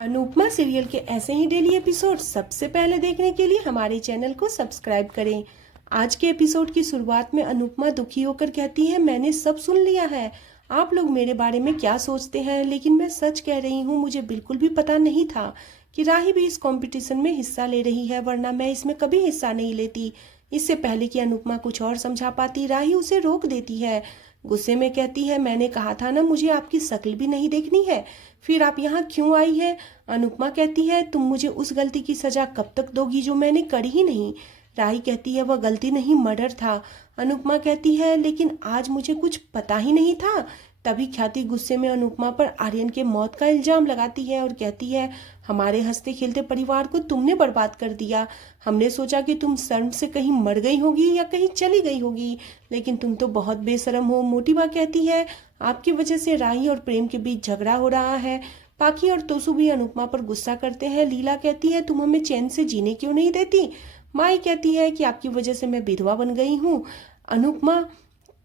Anupama serial के ऐसे ही daily episode सबसे पहले देखने के लिए हमारे चैनल को सब्सक्राइब करें। आज के एपिसोड की शुरुआत में अनुपमा दुखी होकर कहती है, मैंने सब सुन लिया है। आप लोग मेरे बारे में क्या सोचते हैं, लेकिन मैं सच कह रही हूँ, मुझे बिल्कुल भी पता नहीं था कि राही भी इस कंपटीशन में हिस्सा ले रही है, वरना मैं इसमें कभी हिस्सा नहीं लेती। इससे पहले कि अनुपमा कुछ और समझा पाती, राही उसे रोक देती है। गुस्से में कहती है, मैंने कहा था ना, मुझे आपकी शक्ल भी नहीं देखनी है, फिर आप यहाँ क्यों आई है। अनुपमा कहती है, तुम मुझे उस गलती की सजा कब तक दोगी जो मैंने करी ही नहीं। राही कहती है, वह गलती नहीं, मर्डर था। अनुपमा कहती है, लेकिन आज मुझे कुछ पता ही नहीं था। तभी ख्याति गुस्से में अनुपमा पर आर्यन के मौत का इल्जाम लगाती है और कहती है, हमारे हंसते खेलते परिवार को तुमने बर्बाद कर दिया। हमने सोचा कि तुम शर्म से कहीं मर गई होगी या कहीं चली गई होगी, लेकिन तुम तो बहुत बेशरम हो। मोटिवा कहती है, आपकी वजह से राही और प्रेम के बीच झगड़ा हो रहा है। पाखी और तोसु भी अनुपमा पर गुस्सा करते हैं। लीला कहती है, तुम हमें चैन से जीने क्यों नहीं देती। माई कहती है कि आपकी वजह से मैं विधवा बन गई हूँ। अनुपमा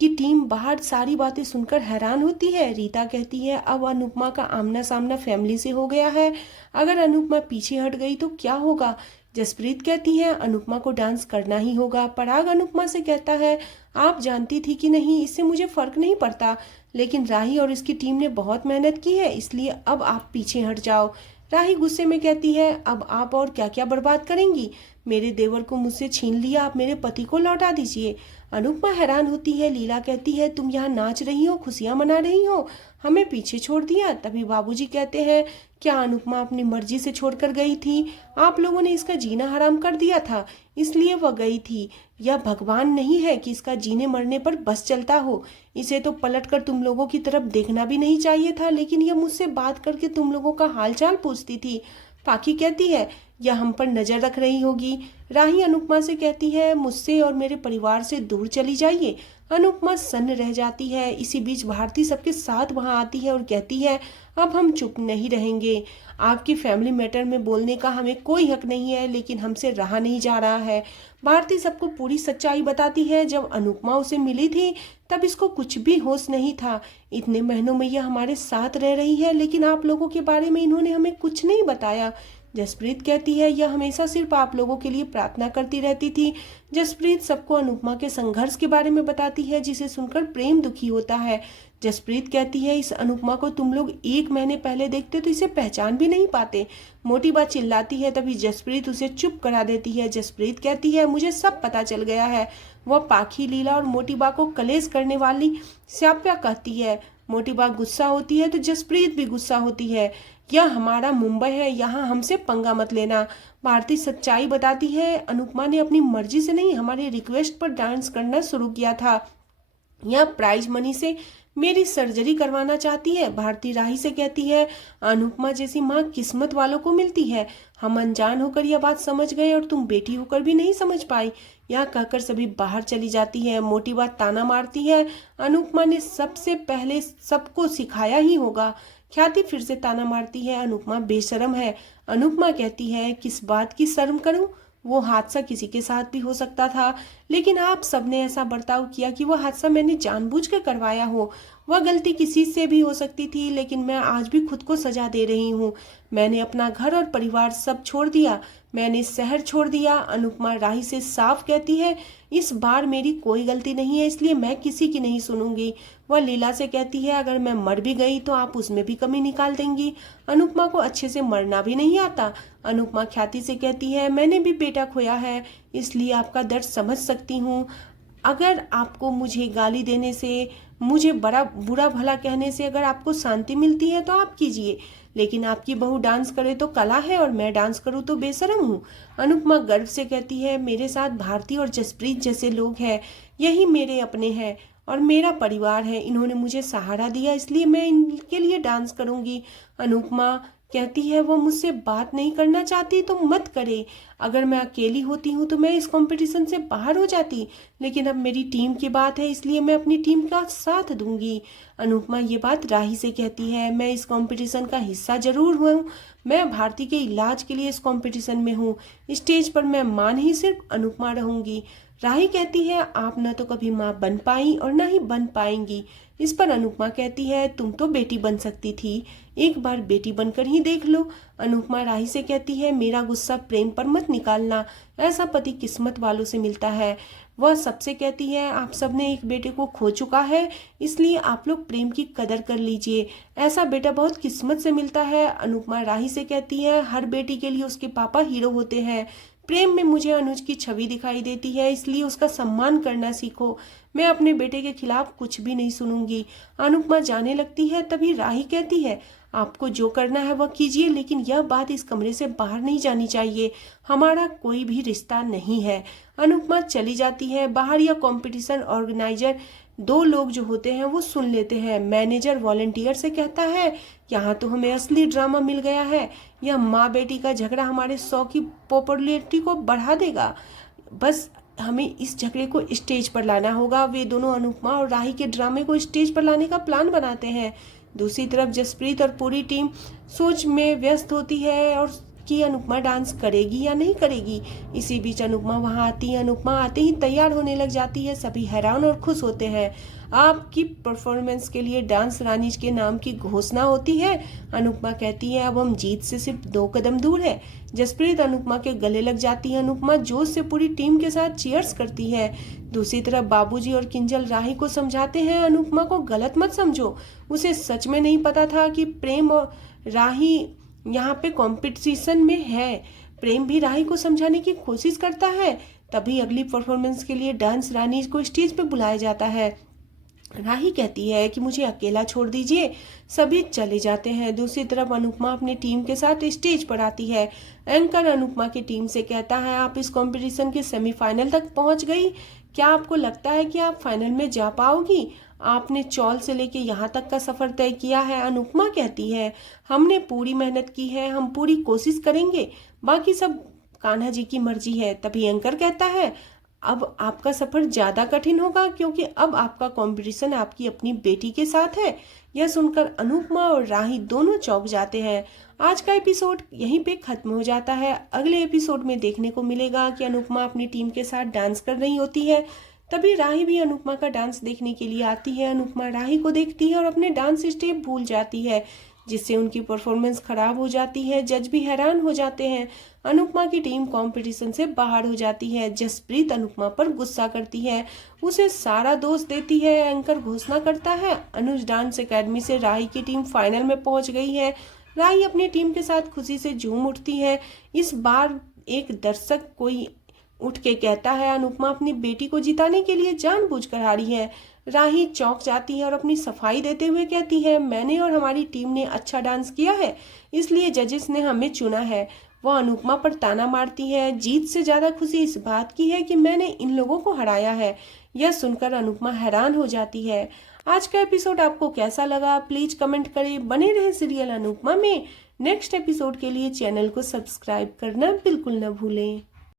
की टीम बाहर सारी बातें सुनकर हैरान होती है। रीता कहती है, अब अनुपमा का आमना सामना फैमिली से हो गया है, अगर अनुपमा पीछे हट गई तो क्या होगा। जसप्रीत कहती है, अनुपमा को डांस करना ही होगा। पराग अनुपमा से कहता है, आप जानती थी कि नहीं, इससे मुझे फर्क नहीं पड़ता, लेकिन राही और इसकी टीम ने बहुत मेहनत की है, इसलिए अब आप पीछे हट जाओ। राही गुस्से में कहती है, अब आप और क्या क्या बर्बाद करेंगी। मेरे देवर को मुझसे छीन लिया, आप मेरे पति को लौटा दीजिए। अनुपमा हैरान होती है। लीला कहती है, तुम यहाँ नाच रही हो, खुशियां मना रही हो, हमें पीछे छोड़ दिया। तभी बाबूजी कहते हैं, क्या अनुपमा अपनी मर्जी से छोड़कर गई थी। आप लोगों ने इसका जीना हराम कर दिया था, इसलिए वह गई थी। यह भगवान नहीं है कि इसका जीने मरने पर बस चलता हो। इसे तो पलटकर तुम लोगों की तरफ देखना भी नहीं चाहिए था, लेकिन यह मुझसे बात करके तुम लोगों का हालचाल पूछती थी। पाखी कहती है, यह हम पर नजर रख रही होगी। राही अनुपमा से कहती है, मुझसे और मेरे परिवार से दूर चली जाइए। अनुपमा सन्न रह जाती है। इसी बीच भारती सबके साथ वहां आती है और कहती है, अब हम चुप नहीं रहेंगे। आपकी फैमिली मैटर में बोलने का हमें कोई हक नहीं है, लेकिन हमसे रहा नहीं जा रहा है। भारती सबको पूरी सच्चाई बताती है। जब अनुपमा उसे मिली थी तब इसको कुछ भी होश नहीं था। इतने महीनों में यह हमारे साथ रह रही है, लेकिन आप लोगों के बारे में इन्होंने हमें कुछ नहीं बताया। जसप्रीत कहती है, यह हमेशा सिर्फ आप लोगों के लिए प्रार्थना करती रहती थी। जसप्रीत सबको अनुपमा के संघर्ष के बारे में बताती है, जिसे सुनकर प्रेम दुखी होता है। जसप्रीत कहती है, इस अनुपमा को तुम लोग 1 महीने पहले देखते तो इसे पहचान भी नहीं पाते। मोटी बात चिल्लाती है, तभी जसप्रीत उसे चुप करा देती है। जसप्रीत कहती है, मुझे सब पता चल गया है। वह पाखी, लीला और मोटीबा को कलेश करने वाली श्याप्या कहती है। मोटीबा गुस्सा होती है तो जसप्रीत भी गुस्सा होती है। यह हमारा मुंबई है, यहाँ हमसे पंगा मत लेना। भारती सच्चाई बताती है, अनुपमा ने अपनी मर्जी से नहीं, हमारे रिक्वेस्ट पर डांस करना शुरू किया था। यह प्राइज मनी से मेरी सर्जरी करवाना चाहती है। भारती राही से कहती है, अनुपमा जैसी माँ किस्मत वालों को मिलती है। हम अनजान होकर यह बात समझ गए और तुम बेटी होकर भी नहीं समझ पाई। यह कहकर सभी बाहर चली जाती है। मोटी बात ताना मारती है, अनुपमा ने सबसे पहले सबको सिखाया ही होगा। ख्याति फिर से ताना मारती है, अनुपमा बेशरम है। अनुपमा कहती है, किस बात की शर्म करूं, वो हादसा किसी के साथ भी हो सकता था, लेकिन आप सबने ऐसा बर्ताव किया कि वह हादसा मैंने जानबूझकर करवाया हो। वह गलती किसी से भी हो सकती थी, लेकिन मैं आज भी खुद को सजा दे रही हूँ। मैंने अपना घर और परिवार सब छोड़ दिया, मैंने शहर छोड़ दिया। अनुपमा राही से साफ कहती है, इस बार मेरी कोई गलती नहीं है, इसलिए मैं किसी की नहीं सुनूंगी। वह लीला से कहती है, अगर मैं मर भी गई तो आप उसमें भी कमी निकाल देंगी। अनुपमा को अच्छे से मरना भी नहीं आता। अनुपमा ख्याति से कहती है, मैंने भी बेटा खोया है, इसलिए आपका दर्द समझ सकती हूँ। अगर आपको मुझे गाली देने से, मुझे बड़ा बुरा भला कहने से अगर आपको शांति मिलती है तो आप कीजिए, लेकिन आपकी बहू डांस करे तो कला है और मैं डांस करूँ तो बेशरम हूँ। अनुपमा गर्व से कहती है, मेरे साथ भारती और जसप्रीत जैसे लोग हैं, यही मेरे अपने हैं और मेरा परिवार है। इन्होंने मुझे सहारा दिया, इसलिए मैं इनके लिए डांस करूंगी। अनुपमा कहती है, वो मुझसे बात नहीं करना चाहती तो मत करे। अगर मैं अकेली होती हूँ तो मैं इस कंपटीशन से बाहर हो जाती, लेकिन अब मेरी टीम की बात है, इसलिए मैं अपनी टीम का साथ दूंगी। अनुपमा ये बात राही से कहती है, मैं इस कंपटीशन का हिस्सा जरूर हूँ, मैं भारती के इलाज के लिए इस कंपटीशन में हूँ। स्टेज पर मैं मां नहीं, सिर्फ अनुपमा रहूंगी। राही कहती है, आप न तो कभी माँ बन पाई और न ही बन पाएंगी। इस पर अनुपमा कहती है, तुम तो बेटी बन सकती थी, एक बार बेटी बनकर ही देख लो। अनुपमा राही से कहती है, मेरा गुस्सा प्रेम पर मत निकालना, ऐसा पति किस्मत वालों से मिलता है। वह सबसे कहती है, आप सबने एक बेटे को खो चुका है, इसलिए आप लोग प्रेम की कदर कर लीजिए, ऐसा बेटा बहुत किस्मत से मिलता है। अनुपमा राही से कहती है, हर बेटी के लिए उसके पापा हीरो होते हैं। प्रेम में मुझे अनुज की छवि दिखाई देती है, इसलिए उसका सम्मान करना सीखो। मैं अपने बेटे के खिलाफ कुछ भी नहीं सुनूंगी। अनुपमा जाने लगती है, तभी राही कहती है, आपको जो करना है वह कीजिए, लेकिन यह बात इस कमरे से बाहर नहीं जानी चाहिए, हमारा कोई भी रिश्ता नहीं है। अनुपमा चली जाती है। बाहर यह कंपटीशन ऑर्गेनाइजर दो लोग जो होते हैं वो सुन लेते हैं। मैनेजर वॉलंटियर से कहता है, यहाँ तो हमें असली ड्रामा मिल गया है, यह माँ बेटी का झगड़ा हमारे शो की पॉपुलैरिटी को बढ़ा देगा, बस हमें इस झगड़े को स्टेज पर लाना होगा। वे दोनों अनुपमा और राही के ड्रामे को स्टेज पर लाने का प्लान बनाते हैं। दूसरी तरफ जसप्रीत और पूरी टीम सोच में व्यस्त होती है और कि अनुपमा डांस करेगी या नहीं करेगी। इसी बीच अनुपमा वहां आती है। अनुपमा आते ही तैयार होने लग जाती है। सभी हैरान और खुश होते हैं। आपकी परफॉर्मेंस के लिए डांस रानी के नाम की घोषणा होती है। अनुपमा कहती है, अब हम जीत से सिर्फ 2 कदम दूर है। जसप्रीत अनुपमा के गले लग जाती है। अनुपमा जोश से पूरी टीम के साथ चीयर्स करती है। दूसरी तरफ बाबूजी और किंजल राही को समझाते हैं, अनुपमा को गलत मत समझो, उसे सच में नहीं पता था कि प्रेम और राही यहाँ पे कंपटीशन में है। प्रेम भी राही को समझाने की कोशिश करता है। तभी अगली परफॉर्मेंस के लिए डांस रानी को स्टेज पे बुलाया जाता है। राही कहती है कि मुझे अकेला छोड़ दीजिए। सभी चले जाते हैं। दूसरी तरफ अनुपमा अपनी टीम के साथ स्टेज पर आती है। एंकर अनुपमा की टीम से कहता है, आप इस कंपटीशन के सेमीफाइनल तक पहुंच गई, क्या आपको लगता है कि आप फाइनल में जा पाओगी? आपने चौल से लेके यहाँ तक का सफर तय किया है। अनुपमा कहती है, हमने पूरी मेहनत की है, हम पूरी कोशिश करेंगे, बाकी सब कान्हा जी की मर्जी है। तभी एंकर कहता है, अब आपका सफर ज्यादा कठिन होगा, क्योंकि अब आपका कंपटीशन आपकी अपनी बेटी के साथ है। यह सुनकर अनुपमा और राही दोनों चौंक जाते हैं। आज का एपिसोड यहीं पे खत्म हो जाता है। अगले एपिसोड में देखने को मिलेगा कि अनुपमा अपनी टीम के साथ डांस कर रही होती है। तभी राही भी अनुपमा का डांस देखने के लिए आती है। अनुपमा राही को देखती है और अपने डांस स्टेप भूल जाती है, जिससे उनकी परफॉर्मेंस खराब हो जाती है। जज भी हैरान हो जाते हैं। अनुपमा की टीम कंपटीशन से बाहर हो जाती है। जसप्रीत अनुपमा पर गुस्सा करती है, उसे सारा दोष देती है। एंकर घोषणा करता है, अनुज डांस एकेडमी से राही की टीम फाइनल में पहुंच गई है। राही अपनी टीम के साथ खुशी से झूम उठती है। इस बार एक दर्शक कोई उठ के कहता है, अनुपमा अपनी बेटी को जिताने के लिए जानबूझकर हारी है। राही चौंक जाती है और अपनी सफाई देते हुए कहती है, मैंने और हमारी टीम ने अच्छा डांस किया है, इसलिए जजेस ने हमें चुना है। वह अनुपमा पर ताना मारती है। जीत से ज्यादा खुशी इस बात की है कि मैंने इन लोगों को हराया है। यह सुनकर अनुपमा हैरान हो जाती है। आज का एपिसोड आपको कैसा लगा, प्लीज कमेंट करें। बने रहे सीरियल अनुपमा में। नेक्स्ट एपिसोड के लिए चैनल को सब्सक्राइब करना बिल्कुल न भूलें।